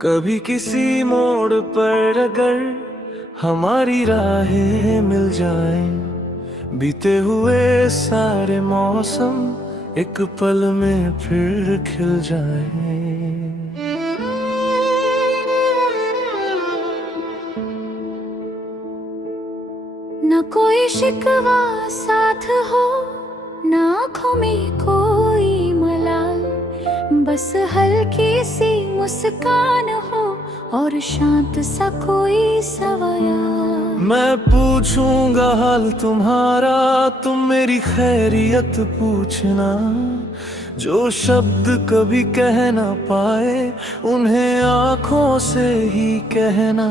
कभी किसी मोड़ पर अगर हमारी राहें मिल जाएं, बीते हुए सारे मौसम एक पल में फिर खिल जाएं। न कोई शिकवा साथ हो, न आँखों में कोई मलाल, बस हल्की सी मुस्कान हो और शांत सा कोई सवाल। मैं पूछूंगा हाल तुम्हारा, तुम मेरी खैरियत पूछना। जो शब्द कभी कह ना पाए उन्हें आँखों से ही कहना।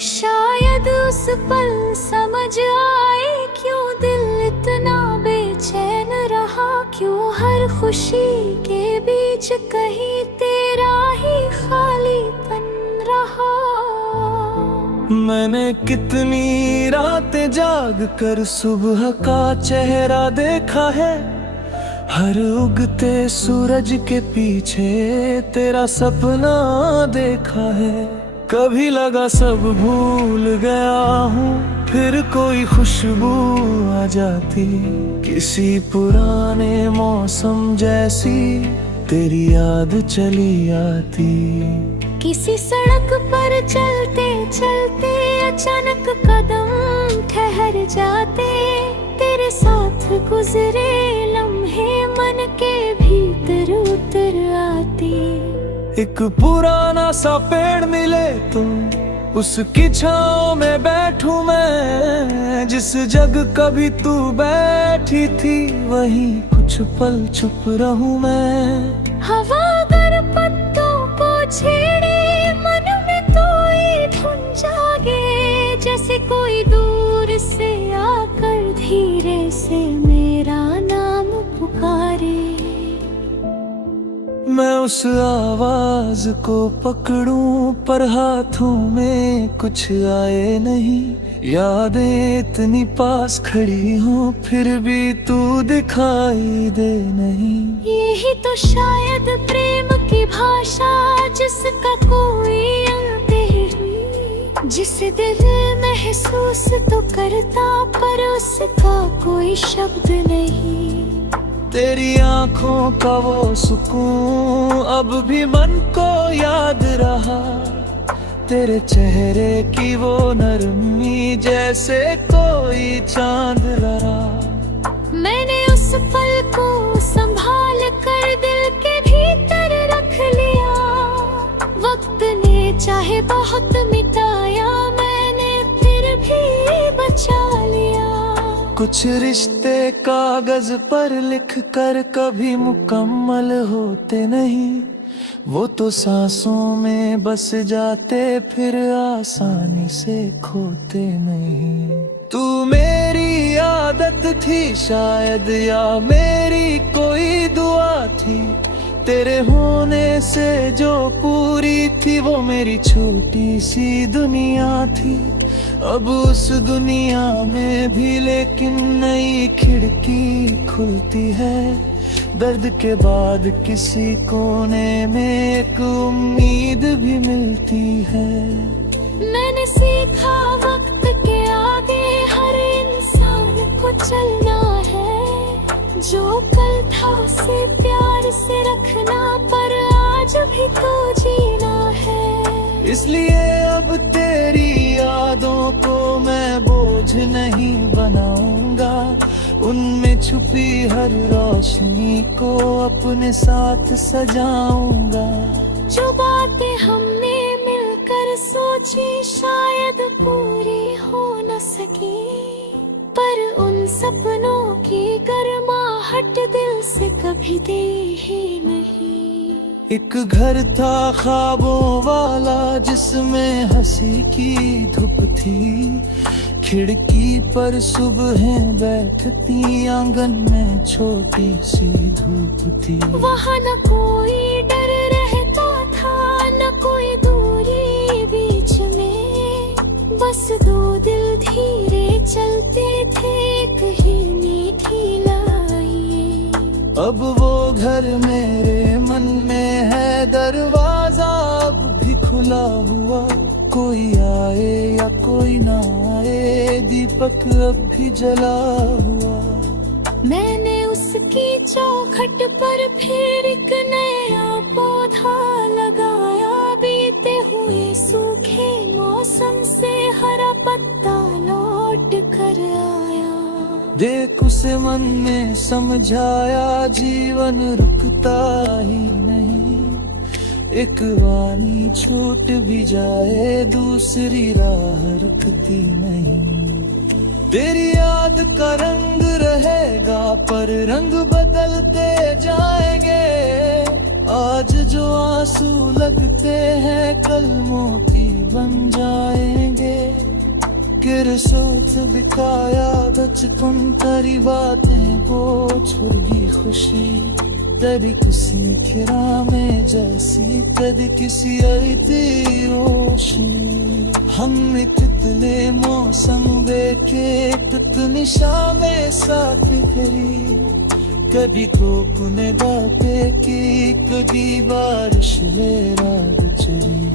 शायद उस पल समझ आए क्यों दिल इतना बेचैन रहा, क्यों हर खुशी के बीच कहीं तेरा ही खालीपन रहा। मैंने कितनी रातें जाग कर सुबह का चेहरा देखा है, हर उगते सूरज के पीछे तेरा सपना देखा है। कभी लगा सब भूल गया हूँ, फिर कोई खुशबू आ जाती, किसी पुराने मौसम जैसी तेरी याद चली आती। किसी सड़क पर चलते चलते अचानक कदम ठहर जाते, तेरे साथ गुजरे लम्हे मन के भीतर उतर आते। एक पुराना सा पेड़ मिले तो उसकी छाँव में बैठूं मैं, जिस जगह कभी तू बैठी थी वहीं कुछ पल चुप रहूं मैं। हवा अगर पत्तों को छेड़े मन में तो ये धुन जागे, जैसे कोई दूर से आकर धीरे से मेरा नाम पुकारे। मैं उस आवाज को पकड़ूं पर हाथों में कुछ आए नहीं, यादें इतनी पास खड़ी हो फिर भी तू दिखाई दे नहीं। यही तो शायद प्रेम की भाषा, जिसका कोई अंत नहीं, जिसे दिल महसूस तो करता पर उसका कोई शब्द नहीं। तेरी आंखों का वो सुकून अब भी मन को याद रहा, तेरे चेहरे की वो नरमी जैसे कोई चांद लड़ा। मैंने उस पल को संभाल कर दिल के भीतर रख लिया, वक्त ने चाहे बहुत मिटाया मैंने फिर भी बचा लिया। कुछ रिश्ते कागज पर लिख कर कभी मुकम्मल होते नहीं, वो तो सांसों में बस जाते फिर आसानी से खोते नहीं। तू मेरी आदत थी शायद या मेरी कोई दुआ थी, तेरे होने से जो पूरी थी वो मेरी छोटी सी दुनिया थी। अब उस दुनिया में भी लेकिन नई खिड़की खुलती है, दर्द के बाद किसी कोने में एक उम्मीद भी मिलती है। मैंने सीखा वक्त के आगे हर इंसान को चलना है, जो कल था उसे प्यार से रखना पर आज भी तो जीना है। इसलिए अब तेरी यादों को मैं बोझ नहीं बनाऊंगा, उनमें छुपी हर रोशनी को अपने साथ सजाऊंगा। जो बातें हमने मिलकर सोची शायद पूरी हो न सकी, पर उन सपनों की गर्माहट दिल से कभी दे ही नहीं। एक घर था ख्वाबों वाला जिसमें हंसी की धूप थी, खिड़की पर सुबहें बैठती आंगन में छोटी सी धूप थी। वहाँ न कोई डर रहता था न कोई दूरी बीच में, बस दो दिल धीरे चलते थे एक ही मीठी लाई। अब वो घर मेरे मन में है, दरवाजा अब भी खुला खुला हुआ, कोई आए या कोई ना आए, दीपक अब भी जला हुआ। मैंने उसकी चौखट पर फिर एक नया पौधा लगाया, बीते हुए सूखे मौसम से हरा पत्ता लौट कर आया। देख उसे मन में समझाया, जीवन रुकता ही नहीं, एक वाली छूट भी जाए, दूसरी राह रुकती नहीं। तेरी याद का रंग रहेगा, पर रंग बदलते जाएंगे। आज जो आंसू लगते हैं, कल मोती बन जाएंगे। किरसूत दिखाया बचपन, तेरी बातें वो छुड़गी खुशी। कभी किसी खिरा में जैसी, कभी किसी अति रोशनी। हमने कितने मौसम देखे, कितनी शामें साथ करी। कभी कोकुने बातें की, कभी बारिश में रात चली।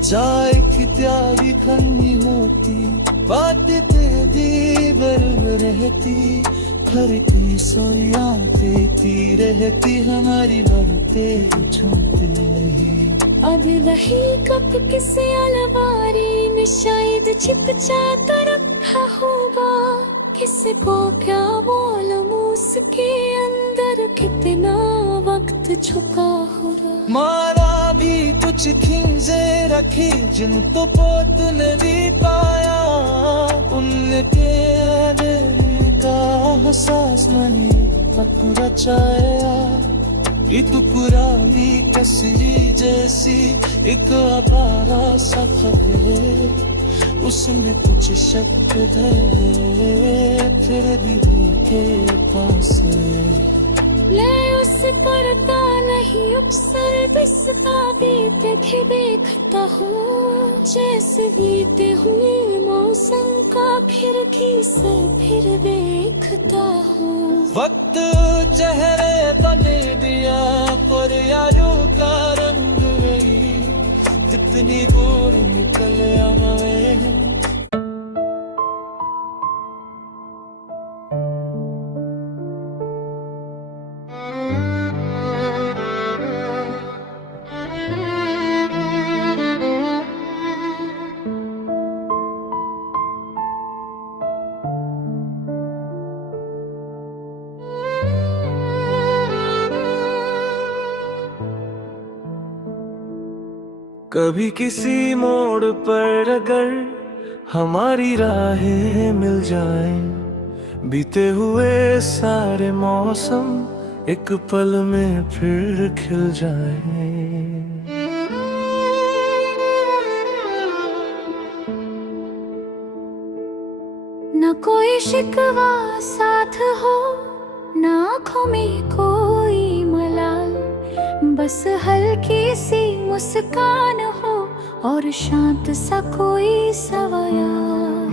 चाय की प्याली ठंडी होती, बातें तेरी बर्फ रहती। हरती सोया देती रहती, हमारी बातें छूटती नहीं। अब रही कप किसी अलमारी में, शायद छिप चाहता रखा होगा। किसी को क्या मालूम उसके अंदर कितना वक्त छुपा होगा। मारा भी कुछ खिंजे रखी, जिन तो पोत नहीं पाया। उनके का एहसास नहीं पकड़ा चाया। ये तो पुरानी कसरी जैसी एक आवारा सफर है, उसने कुछ शब्द धरे, फिर दीदी के पास ले उस पड़ता नहीं अक्सर, बिसता बीते भी देखता हूँ। जैसे बीते हुए मौसम का फिर से फिर देखता हूँ। वक्त चेहरे बने दिया, पर यारों का रंग वही, कितनी दूर निकल आए। कभी किसी मोड़ पर अगर हमारी राहें मिल जाएं, बीते हुए सारे मौसम एक पल में फिर खिल जाएं। न कोई शिकवा साथ हो, न आँखों में कोई मलाल, बस हल्की सी मुस्कान हो और शांत सा कोई सवाल।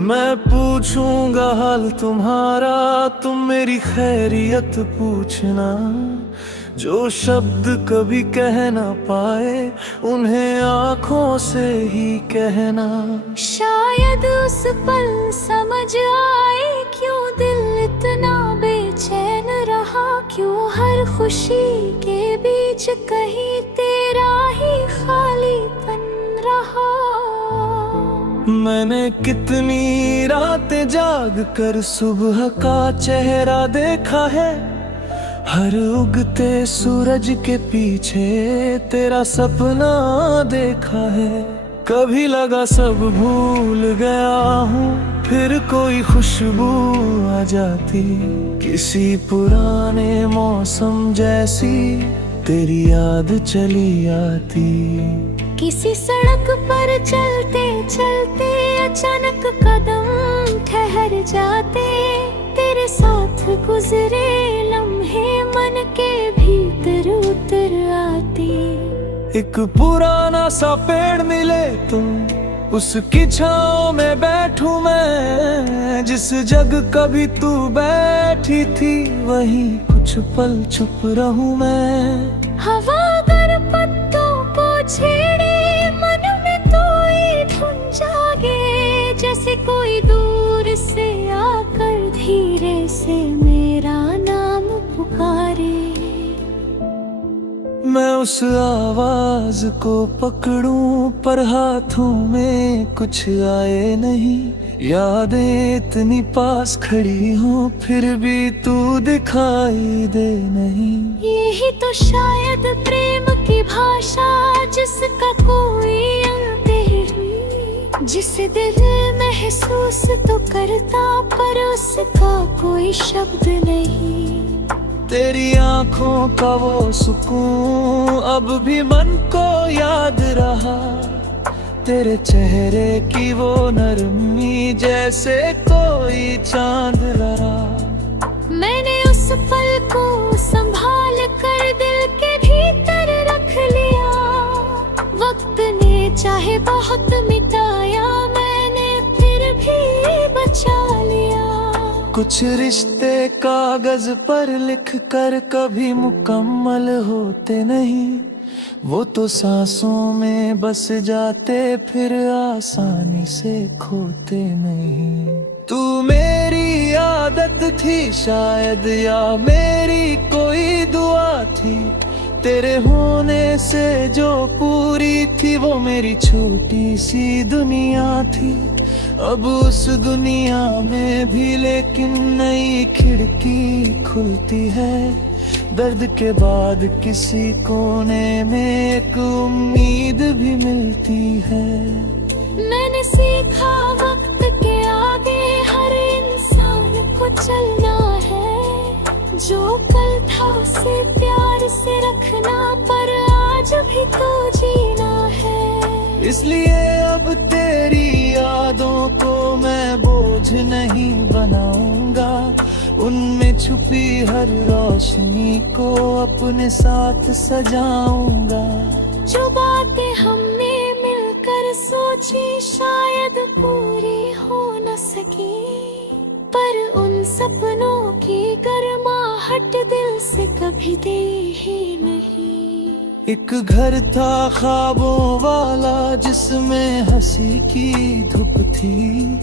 मैं पूछूंगा हाल तुम्हारा, तुम मेरी खैरियत पूछना। जो शब्द कभी कह ना पाए, उन्हें आँखों से ही कहना। शायद उस पल समझ आए, क्यों दिल इतना बेचैन रहा। क्यों हर खुशी के बीच कहीं तेरा ही खालीपन रहा। मैंने कितनी रातें जाग कर सुबह का चेहरा देखा है। हर उगते सूरज के पीछे तेरा सपना देखा है। कभी लगा सब भूल गया हूँ, फिर कोई खुशबू आ जाती, किसी पुराने मौसम जैसी तेरी याद चली आती। किसी सड़क पर चलते चलते अचानक कदम ठहर जाते, तेरे साथ गुजरे लम्हे मन के भीतर उतर आते। एक पुराना सा पेड़ मिले तुम, उसकी छाँव में बैठूं मैं। जिस जगह कभी तू बैठी थी, वहीं कुछ पल चुप रहूं मैं। हवा अगर पत्तों को छेड़े, मन कोई दूर से आकर धीरे से मेरा नाम पुकारे। मैं उस आवाज को पकड़ूं पर हाथों में कुछ आए नहीं। यादें इतनी पास खड़ी हों फिर भी तू दिखाई दे नहीं। यही तो शायद प्रेम की भाषा जिसका कोई अंत नहीं, जिसे दिल महसूस तो करता पर उसका कोई शब्द नहीं। तेरी आंखों का वो सुकून अब भी मन को याद रहा। तेरे चेहरे की वो नरमी जैसे कोई चांद लड़ा। मैंने उस पल को संभाल कर दिल के भीतर रख लिया। वक्त ने चाहे बहुत मिटाया, मैंने फिर भी बचा लिया। कुछ रिश्ते कागज पर लिख कर कभी मुकम्मल होते नहीं। वो तो सांसों में बस जाते फिर आसानी से खोते नहीं। तू मेरी आदत थी शायद या मेरी कोई दुआ थी। तेरे होने से जो पूरी थी वो मेरी छोटी सी दुनिया थी। अब उस दुनिया में भी लेकिन नई खिड़की खुलती है। दर्द के बाद किसी कोने में एक उम्मीद भी मिलती है। मैंने सीखा वक्त के आगे हर इंसान को चलना है। जो कल था उसे प्यार से रखना पर आज भी तो जीना है। इसलिए अब तेरी यादों को मैं बोझ नहीं बनाऊंगा। उनमें छुपी हर रोशनी को अपने साथ सजाऊंगा। जो बातें हमने मिलकर सोची शायद पूरी हो न सकी, पर उन सपनों की गर्माहट दिल से कभी दे ही नहीं। एक घर था ख्वाबों वाला जिसमें हंसी की धूप थी।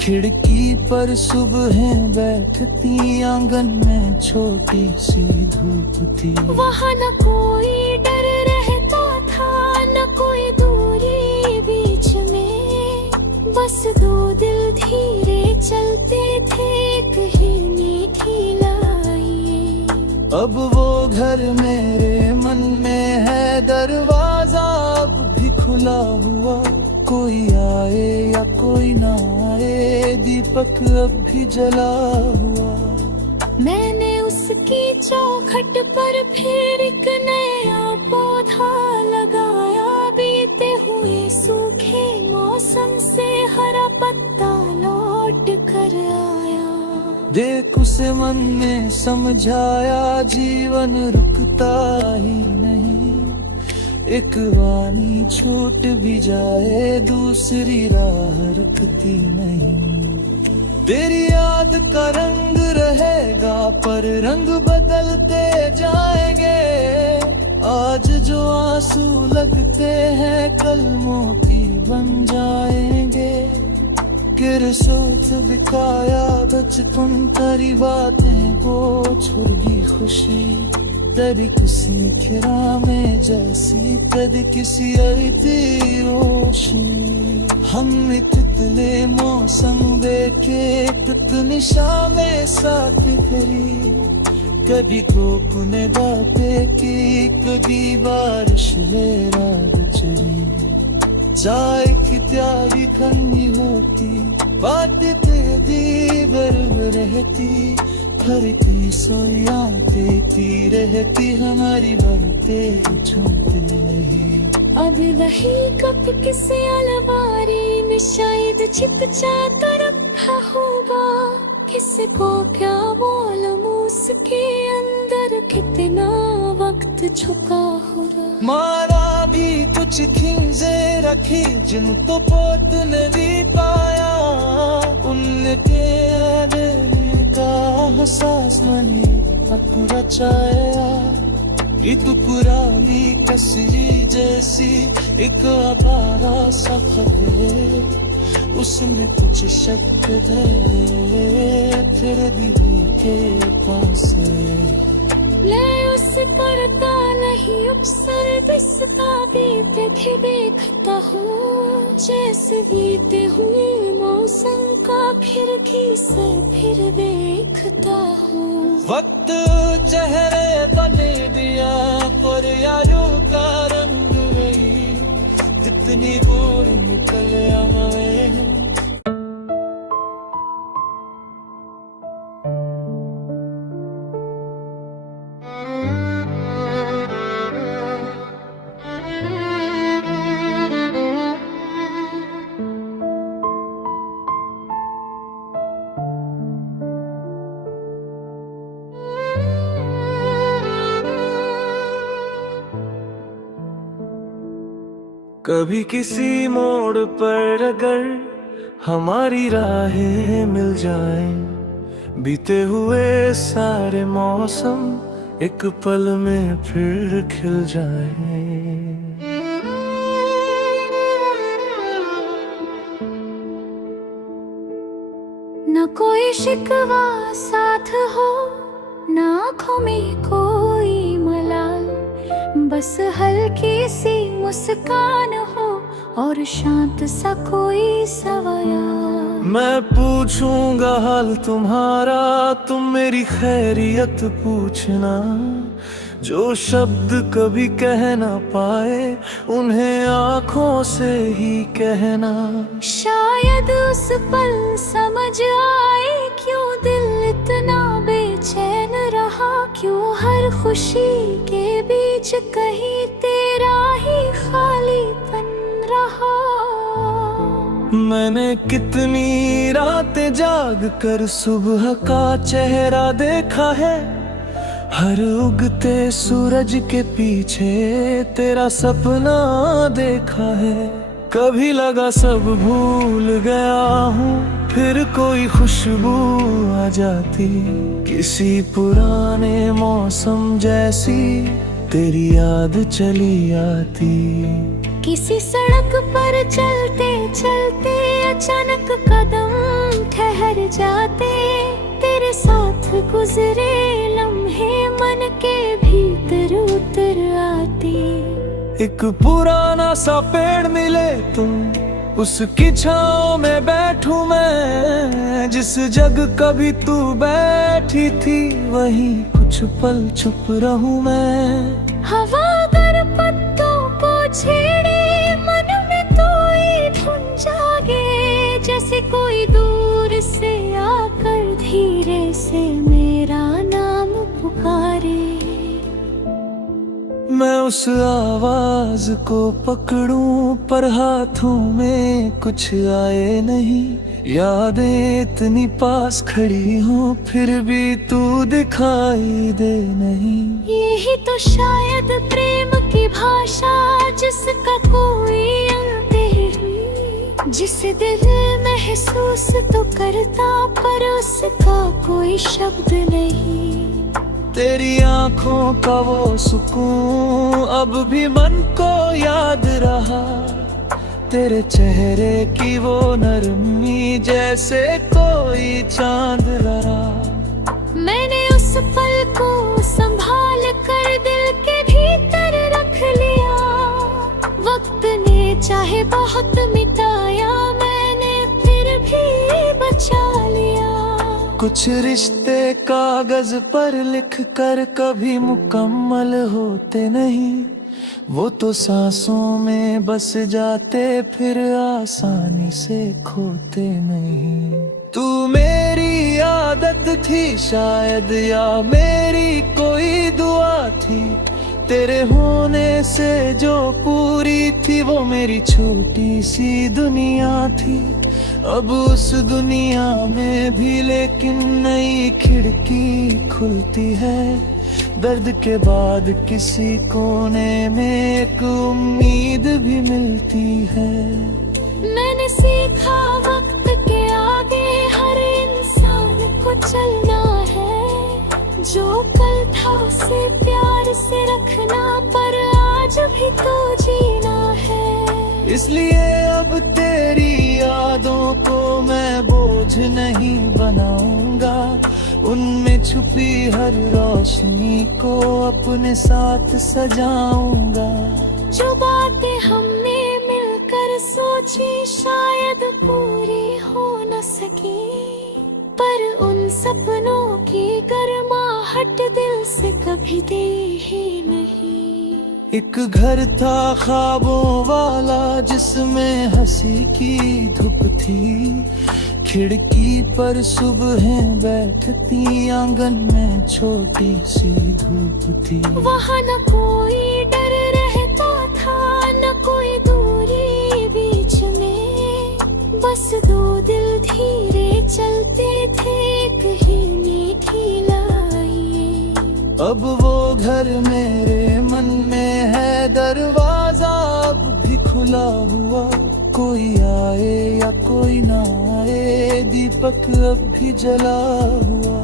खिड़की पर सुबहें बैठती, आंगन में छोटी सी धूप थी। वहाँ न कोई डर रहता था न कोई दूरी बीच में। बस दो दिल धीरे चलते थे एक ही मीठी लाई। अब वो घर मेरे मन में है, दरवाजा अब भी खुला हुआ। कोई आए या कोई ना आए, दीपक अब भी जला हुआ। मैंने उसकी चौखट पर फिर एक नया पौधा लगाया। बीते हुए सूखे मौसम से हरा पत्ता लौट कर आया। देख उसे मन में समझाया, जीवन रुकता ही नहीं। एक वानी छूट भी जाए दूसरी राह रुकती नहीं। तेरी याद का रंग रहेगा पर रंग बदलते जाएंगे। आज जो आंसू लगते हैं कल मोती बन जाएंगे। किर सोच दिखाया बचपन तेरी बातें वो छुड़गी खुशी। कभी किसी खिरा में जैसी कभी किसी अति रोशनी। हम तितले मौसम देखे निशा में साथ करी। कभी कोकुने बातें की कभी बारिश ले रात चली। चाय की प्याली ठंडी होती, बातें तेरी बर्फ रहती। भरती सोया देती रहती हमारी बातें छूटती नहीं। अब वही कप किसी अलमारी में शायद चिपचाता रखा होगा। किसी को क्या मालूम उसके अंदर कितना वक्त छुपा होगा। मारा भी कुछ खिंजे रखी जिन तो पोत नहीं पाया। उनके दिल का एहसास नहीं पूरा चाया। एक पुरानी कसी जैसी एक आवारा सफर है। उसने कुछ शब्द दे तेरे दीदी के पास मैं उस करता नहीं उपसर बिसका बीते भी देखता हूँ जैसे बीते हुए मौसम का फिर से फिर देखता हूँ। वक्त चेहरे बने दिया पर यारों का रंग वही जितनी दूर निकल आवे। कभी किसी मोड़ पर अगर हमारी राहें मिल जाएं, बीते हुए सारे मौसम एक पल में फिर खिल जाएं। न कोई शिकवा साथ हो न आँखों में कोई मलाल, बस हल्की सी मुस्कान हो और शांत सा कोई सवाल। मैं पूछूंगा हाल तुम्हारा, तुम मेरी खैरियत पूछना, जो शब्द कभी कह ना पाए उन्हें आँखों से ही कहना। शायद उस पल समझ आए क्यों दिल इतना बेचैन रहा, क्यों हर खुशी के बीच कहीं तेरा ही खालीपन रहा। मैंने कितनी रातें जाग कर सुबह का चेहरा देखा है, हर उगते सूरज के पीछे तेरा सपना देखा है। कभी लगा सब भूल गया हूँ, फिर कोई खुशबू आ जाती, किसी पुराने मौसम जैसी तेरी याद चली आती। किसी सड़क पर चलते चलते अचानक कदम ठहर जाते, तेरे साथ गुजरे लम्हे मन के भीतर उतर आती। एक पुराना सा पेड़ मिले तुम, उसकी छाँव में बैठूं मैं, जिस जगह कभी तू बैठी थी वहीं कुछ पल चुप रहूं मैं। हवा अगर पत्तों को छेड़े मन में तो ये धुन जागे, जैसे कोई दूर से आकर धीरे से मेरा नाम पुकारे। मैं उस आवाज को पकड़ूं पर हाथों में कुछ आए नहीं, यादें इतनी पास खड़ी हो फिर भी तू दिखाई दे नहीं। यही तो शायद प्रेम की भाषा, जिसका कोई अंत नहीं, जिसे दिल महसूस तो करता पर उसका कोई शब्द नहीं। तेरी आँखों का वो सुकून अब भी मन को याद रहा, तेरे चेहरे की वो नरमी जैसे कोई चांद लड़ा। मैंने उस पल को संभाल कर दिल के भीतर रख लिया, वक्त ने चाहे बहुत मिटाया मैंने फिर भी बचा लिया। कुछ रिश्ते कागज पर लिख कर कभी मुकम्मल होते नहीं, वो तो सांसों में बस जाते फिर आसानी से खोते नहीं। तू मेरी आदत थी शायद या मेरी कोई दुआ थी, तेरे होने से जो पूरी थी वो मेरी छोटी सी दुनिया थी। अब उस दुनिया में भी लेकिन नई खिड़की खुलती है, दर्द के बाद किसी कोने में एक उम्मीद भी मिलती है। मैंने सीखा वक्त के आगे हर इंसान को चलना है, जो कल था उसे प्यार से रखना पर आज भी तो जीना है। इसलिए अब तेरी यादों को मैं बोझ नहीं बनाऊंगा, उनमें छुपी हर रोशनी को अपने साथ सजाऊंगा। जो बातें हमने मिलकर सोची शायद पूरी हो न सकी, पर उन सपनों की गर्माहट दिल से कभी दी ही नहीं। एक घर था ख्वाबों वाला जिसमें हंसी की धूप थी, खिड़की पर सुबहें बैठती, आंगन में छोटी सी धूप थी। वहाँ न कोई डर रहता था, न कोई दूरी बीच में, बस दो दिल धीरे चलते थे एक ही मीठी लाइन। अब वो घर मेरे मन में है, दरवाजा अब भी खुला हुआ, कोई आए या कोई ना आए, दीपक अब भी जला हुआ।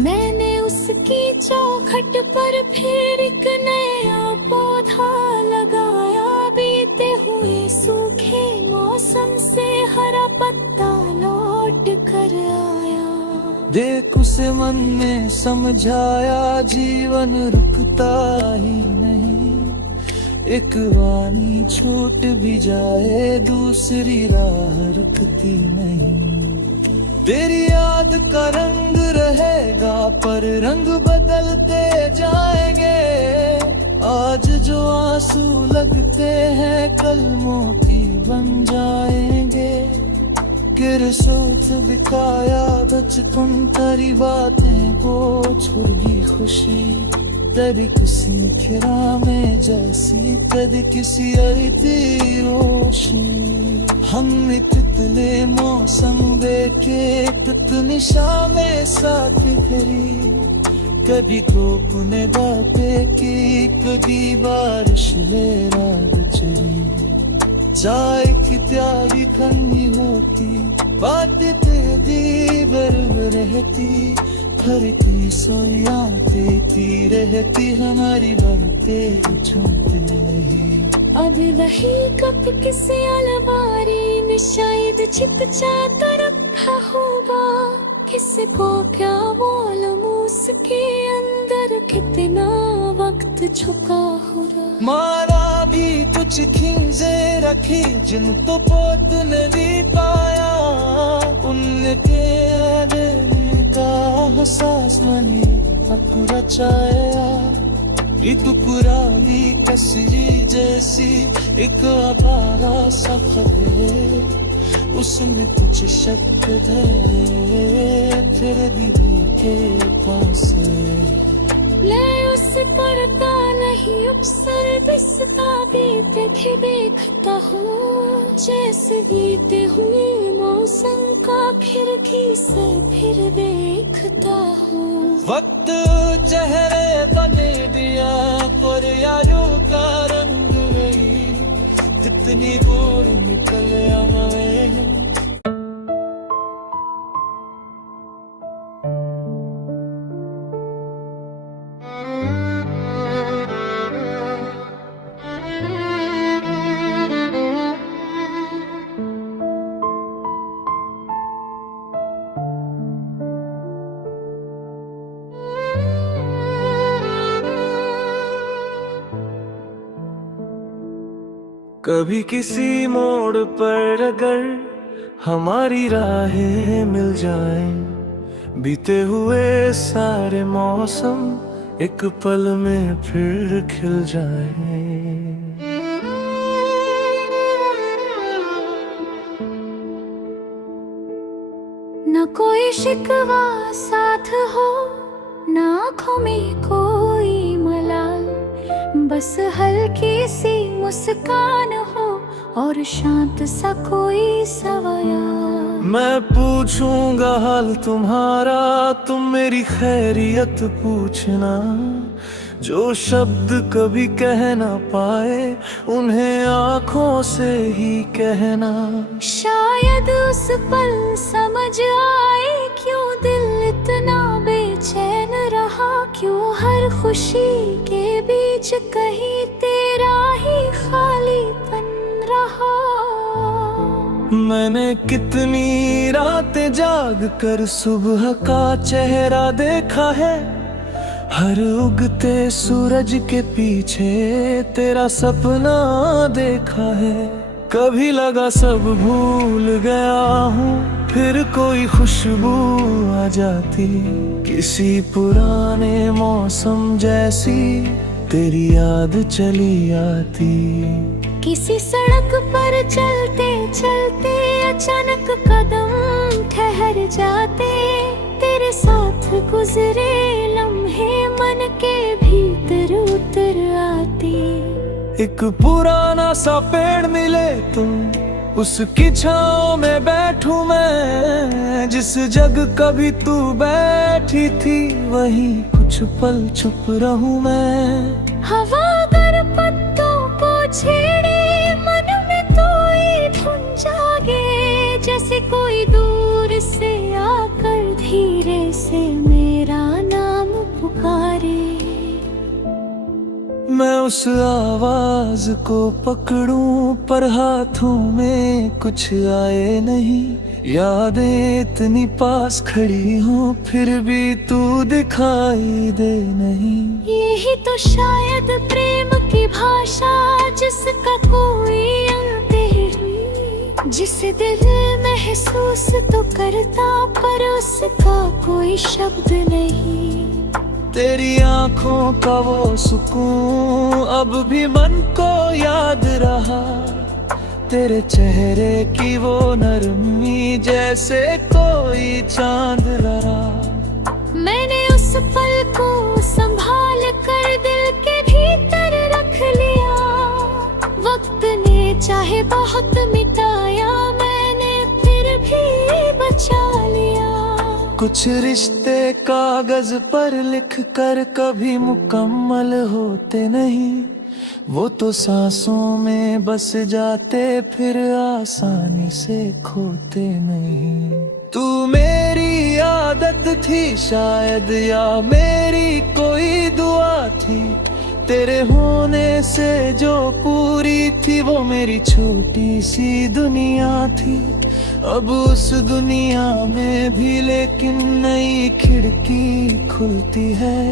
मैंने उसकी चौखट पर फिर एक नया पौधा लगाया, बीते हुए सूखे मौसम से हरा पत्ता लौट कर आया। देख उसे मन में समझाया, जीवन रुकता ही नहीं, एक वानी छूट भी जाए दूसरी राह रुकती नहीं। तेरी याद का रंग रहेगा पर रंग बदलते जाएंगे, आज जो आंसू लगते हैं कल मोती बन जाएंगे। किरसोत दिखाया बचपन तेरी बातें वो छुड़गी खुशी, कभी किसी खिरा में जैसी कभी किसी अति रोशनी। हम तितले मौसम देखे निशा में साथ करी, कभी कोपने बातें की कभी बारिश ले रात चली। चाय की प्याली ठंडी होती, बातें पे दी बर्फ रहती, भरती सोया देती रहती हमारी बातें छूटती नहीं। अब वही कप किसी अलमारी में शायद चिपचाता रखा होगा, किसी को क्या मालूम उसके अंदर कितना वक्त छुपा होगा। मारा भी कुछ खींचे रखी जिन तो पोत नहीं पाया, उनके का एहसास मनी पूरा चाया। एक पुरानी तस्वीर जैसी एक आवारा सा खबर, उसमें कुछ शक धरे फिर दीदी के पास। मैं उस करता नहीं अक्सर बिस्ता बीते भी देखता हूँ, जैसे बीते हुए मौसम का खिड़की से फिर देखता हूँ। वक्त चेहरे बने दिया पर यारों का रंग नहीं, कितनी दूर निकल आए। कभी किसी मोड़ पर अगर हमारी राहें मिल जाएं, बीते हुए सारे मौसम एक पल में फिर खिल जाएं। न कोई शिकवा साथ हो, न आँखों में कोई मलाल, बस हल्की सी मुस्कान हो और शांत सा कोई सवाल। मैं पूछूंगा हाल तुम्हारा, तुम मेरी खैरियत पूछना, जो शब्द कभी कह ना पाए उन्हें आँखों से ही कहना। शायद उस पल समझ आए क्यों दिल इतना बेचैन रहा, क्यों हर खुशी के बीच कहीं तेरा ही खालीपन रहा। मैंने कितनी रातें जाग कर सुबह का चेहरा देखा है, हर उगते सूरज के पीछे तेरा सपना देखा है। कभी लगा सब भूल गया हूँ, फिर कोई खुशबू आ जाती, किसी पुराने मौसम जैसी तेरी याद चली आती। किसी सड़क पर चलते चलते अचानक कदम ठहर जाते, तेरे साथ गुजरे लम्हे मन के भीतर उतर आते। एक पुराना सा पेड़ मिले तो उसकी छांव में बैठूं मैं, जिस जगह कभी तू बैठी थी वहीं कुछ पल चुप रहूं मैं। हवा अगर पत्तों को छेड़े मन में तो ये धुन जागे, जैसे कोई दूर से आकर धीरे से मेरा नाम पुकारे। मैं उस आवाज को पकड़ूं पर हाथों में कुछ आए नहीं, यादें इतनी पास खड़ी हो फिर भी तू दिखाई दे नहीं। यही तो शायद प्रेम की भाषा, जिसका कोई अंत नहीं, जिसे दिल महसूस तो करता पर उसका कोई शब्द नहीं। तेरी आंखों का वो सुकून अब भी मन को याद रहा, तेरे चेहरे की वो नरमी जैसे कोई चांद लड़ा। मैंने उस पल को संभाल कर दिल के भीतर रख लिया, वक्त ने चाहे बहुत मिटाया मैंने फिर भी बचा लिया। कुछ रिश्ते कागज पर लिख कर कभी मुकम्मल होते नहीं, वो तो सांसों में बस जाते फिर आसानी से खोते नहीं। तू मेरी आदत थी शायद या मेरी कोई दुआ थी, तेरे होने से जो पूरी थी वो मेरी छोटी सी दुनिया थी। अब उस दुनिया में भी लेकिन नई खिड़की खुलती है,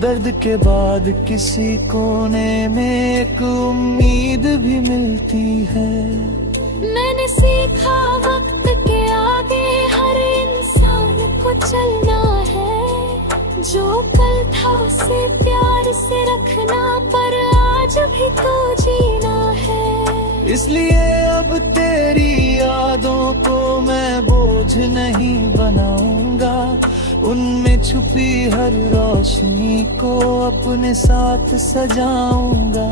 दर्द के बाद किसी कोने में एक उम्मीद भी मिलती है। मैंने सीखा वक्त के आगे हर इंसान को चलना है, जो कल था उसे प्यार से रखना पर आज भी तो जीना है। इसलिए अब तेरी यादों को मैं बोझ नहीं बनाऊंगा, उनमें छुपी हर रोशनी को अपने साथ सजाऊंगा।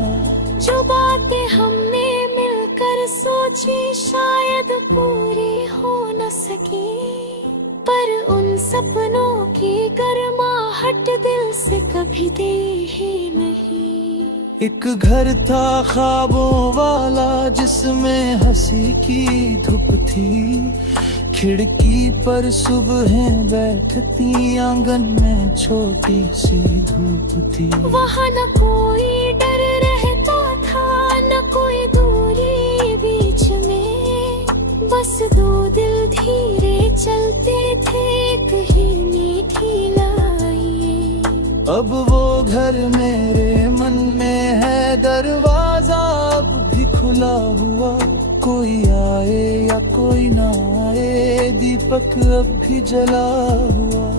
जो बातें हमने मिलकर सोची शायद पूरी हो न सकी, पर उन सपनों की गर्माहट दिल से कभी दे ही नहीं। एक घर था ख्वाबों वाला जिसमें हंसी की धूप थी, खिड़की पर सुबहें बैठती आंगन में छोटी सी धूप थी। वहाँ न कोई डर रहता था न कोई दूरी बीच में, बस दो दिल धीरे चलते थे एक ही मीठी लाई। अब वो घर मेरे मन में है, दरवाजा अब भी खुला हुआ, कोई आए या कोई ना आए दीपक अब भी जला हुआ।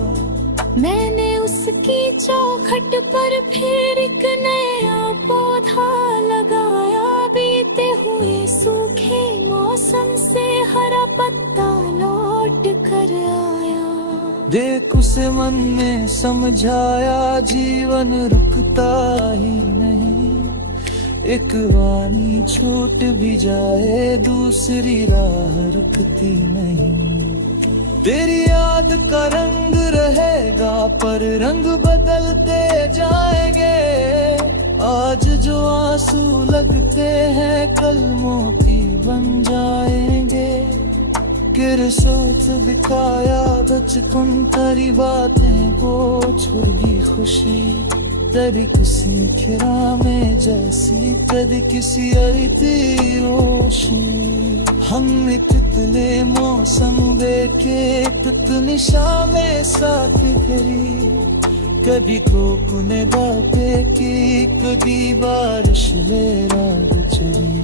मैंने उसकी चौखट पर फिर एक नया पौधा लगाया, बीते हुए सूखे मौसम से हरा पत्ता लौट कर आया। देख उसे मन में समझाया जीवन रुकता ही नहीं, एक वानी छूट भी जाए दूसरी राह रुकती नहीं। तेरी याद का रंग रहेगा पर रंग बदलते जाएंगे, आज जो आंसू लगते हैं कल मोती बन जाएंगे। किरसोत दिखाया बचपन तेरी बातें वो छुड़गी खुशी, तेरी किसी खिरा में जैसी तेरी किसी आई थी रोशनी। हमने तितले मौसम देखे, तितली शामें साथ करी, कभी कोकुने बातें की, कभी बारिश ले रात चली।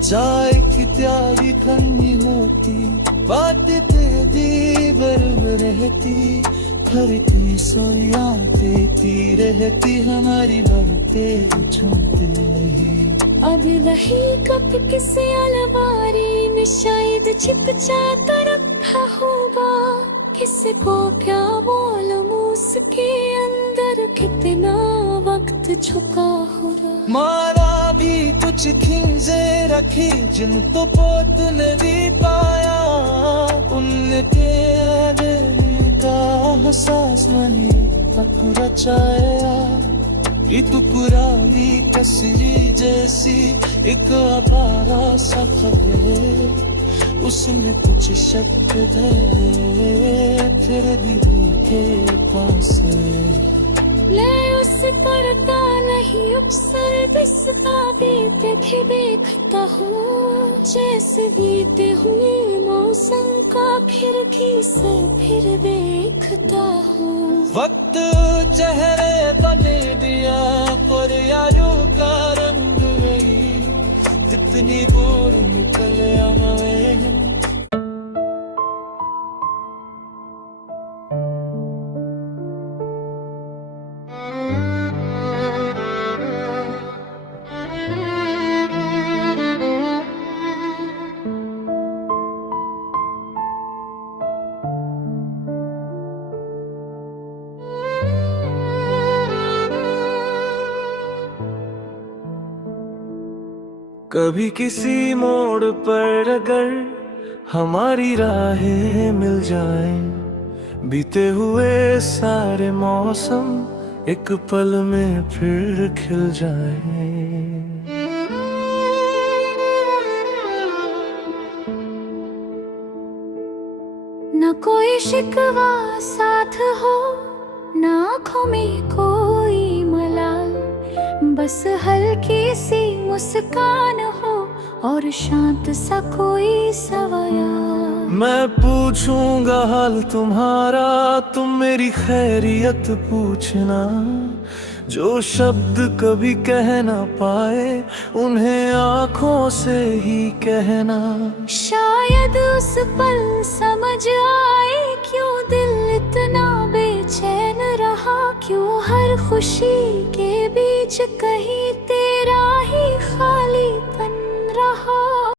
चाय की प्याली ठंडी होती, बातें तेरी बर्फ रहती, खरती सोया देती रहती, हमारी बातें चुनती रही। अब रही कब किसी अलमारी में शायद छिप जाता रखा होगा, किसी को क्या मालूम उसके अंदर कितना वक्त छुपा होगा। मारा भी कुछ खिंजे रखी जिन तो पोत नहीं पाया, उनके का एहसास बनी तक रचाया। ये तो पुरानी कसरी जैसी एक आवारा सा खबर, उसमें कुछ शब्द धरे फिर भी के पास ले उस करता नहीं उपसर बिस्ता बीते थे देखता हूँ, जैसे बीते हुए मौसम का फिर भी से फिर देखता हूँ। वक्त चेहरे बने दिया पर यारों का रंग वही, जितनी दूर निकल आए। कभी किसी मोड़ पर अगर हमारी राहें मिल जाएं, बीते हुए सारे मौसम एक पल में फिर खिल जाएं। न कोई शिकवा साथ हो, न आँखों में कोई मलाल, बस हल्की सी मुस्कान हो और शांत सा कोई सवाल। मैं पूछूंगा हाल तुम्हारा, तुम मेरी खैरियत पूछना, जो शब्द कभी कह ना पाए उन्हें आँखों से ही कहना। शायद उस पल समझ आए क्यों दिल इतना बेचैन रहा, क्यों हर खुशी के बीच कहीं